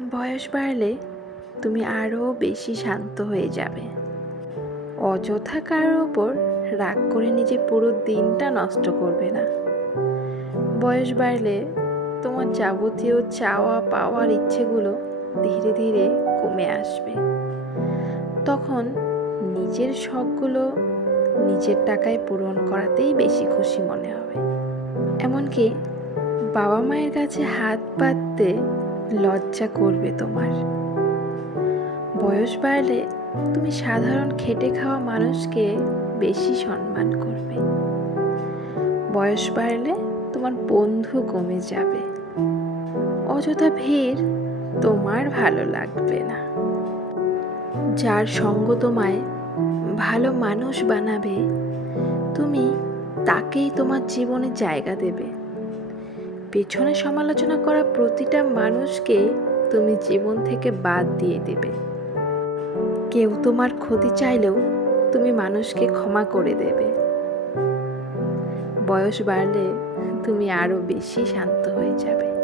বয়স বাড়লে তুমি আরও বেশি শান্ত হয়ে যাবে। অযথা কারোর ওপর রাগ করে নিজে পুরো দিনটা নষ্ট করবে না। বয়স বাড়লে তোমার যাবতীয় চাওয়া পাওয়ার ইচ্ছেগুলো ধীরে ধীরে কমে আসবে। তখন নিজের শখগুলো নিজের টাকায় পূরণ করাতেই বেশি খুশি মনে হবে। এমনকি বাবা মায়ের কাছে হাত পাততে লজ্জা করবে তোমার। বয়স বাড়লে তুমি সাধারণ খেটে খাওয়া মানুষকে বেশি সম্মান করবে। বয়স বাড়লে তোমার বন্ধু কমে যাবে। অযথা ভিড় তোমার ভালো লাগবে না। যার সঙ্গ তোমায় ভালো মানুষ বানাবে, তুমি তাকেই তোমার জীবনে জায়গা দেবে। পেছনে সমালোচনা করা প্রতিটা মানুষকে তুমি জীবন থেকে বাদ দিয়ে দেবে। কেউ তোমার ক্ষতি চাইলেও তুমি মানুষকে ক্ষমা করে দেবে। বয়স বাড়লে তুমি আরো বেশি শান্ত হয়ে যাবে।